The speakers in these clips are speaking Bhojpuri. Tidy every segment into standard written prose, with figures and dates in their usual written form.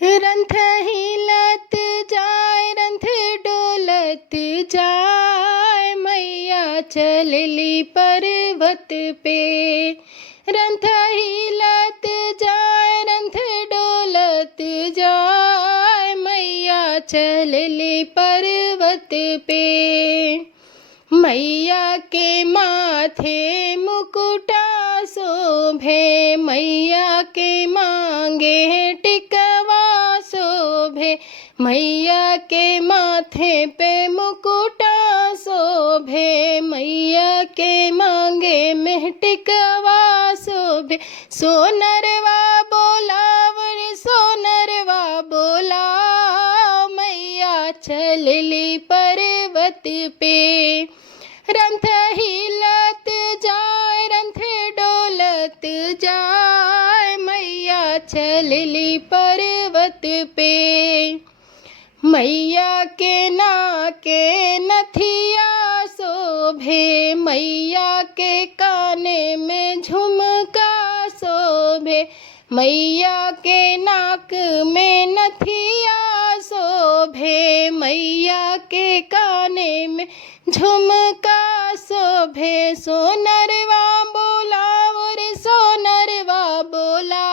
रंथ हिलत जाए रंथ डोलत जाए, मैया चलली पर्वत पे। रंथ हिलत जाए रंथ डोलत जाए, मैया चलली पर्वत पे। मैया के माथे मुकुटा शोभे, मैया के मांगे टिकवा शोभे। मैया के माथे पे मुकुटा शोभे, मैया के मांगे में टिकवा शोभे। सोनरवा बोलाव रे सोनरवा बोलाव, मैया चलली पर्वत पे। रंथ हिलत जाए रंथ डोलत जाए, मैया चलली पर्वत पे। मैया के नाके नथिया शोभे, मैया के काने में झुमका शोभे। मैया के नाक में नथिया शोभे, मैया के काने में झुमका शोभे। सोनरवा बोलाव रे सोनरवा बोला,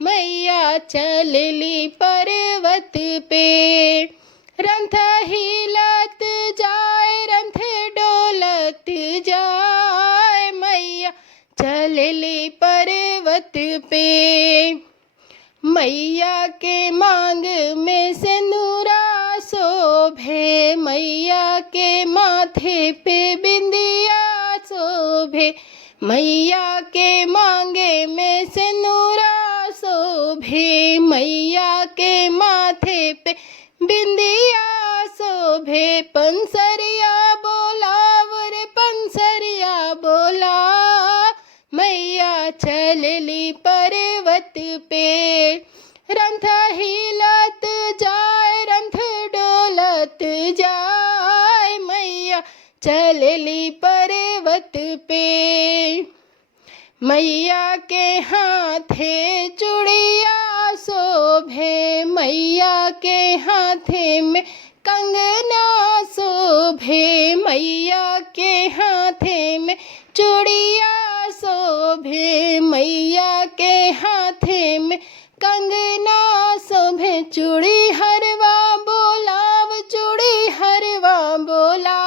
मैया चलली पर्वत पे। रंथ हिलत जाए रंथ डोलत जाए, मैया चलली पर्वत पे। मैया के मांग में सिंदूरा शोभे, मैया के माथे पे बिंदिया शोभे। मैया के मांगे में सिंदूरा शोभे, मैया के माथे पे बिंदिया शोभे। पंसरिया बोलाव रे पंसरिया बोला, मैया चलली पर्वत पे। रंथ हिलत जाए रंथ डोलत जाए, मैया चलली पर्वत पे। मैया के हाथे चूड़िया शोभे, मैया के हाथे में कंगना शोभे। मैया के हाथे में चूड़िया शोभे, मैया के हाथे में कंगना शोभे। चूड़ी हरवा बोलाव चूड़ी हरवा बोला,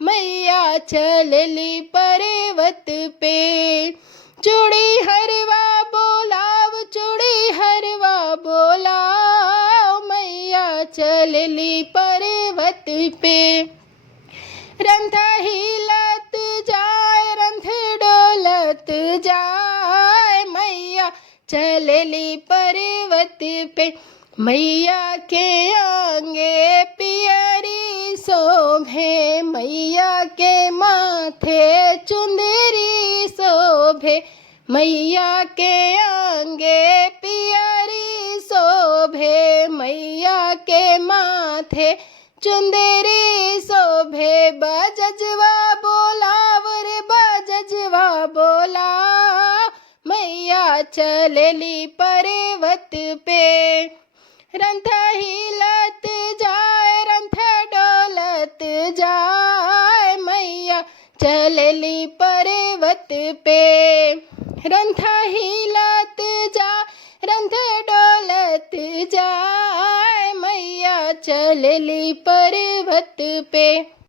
मैया चलली पर्वत पे। चूड़ी हरवा बोलाव चूड़ी हरवा बोला, मैया चलली पर्वत पे। रंथ हिलत जाए रंथ डोलत जाए, मैया चलली पर्वत पे। मैया के आंगे पियरी शोभे, मैया के माथे चुंदरी शोभे। मैया के आंगे पियरी शोभे, मैया के माथे चुंदरी शोभे। बजजवा बोलाव रे बजजवा बोला, मैया चलली पर्वत पे। रंथ हिलत जाए रंथ डोलत जाए, मैया चलली पर्वत पे। रंथ हिलत जाए रंथ डोलत जाए, मैया चलली पर्वत पे।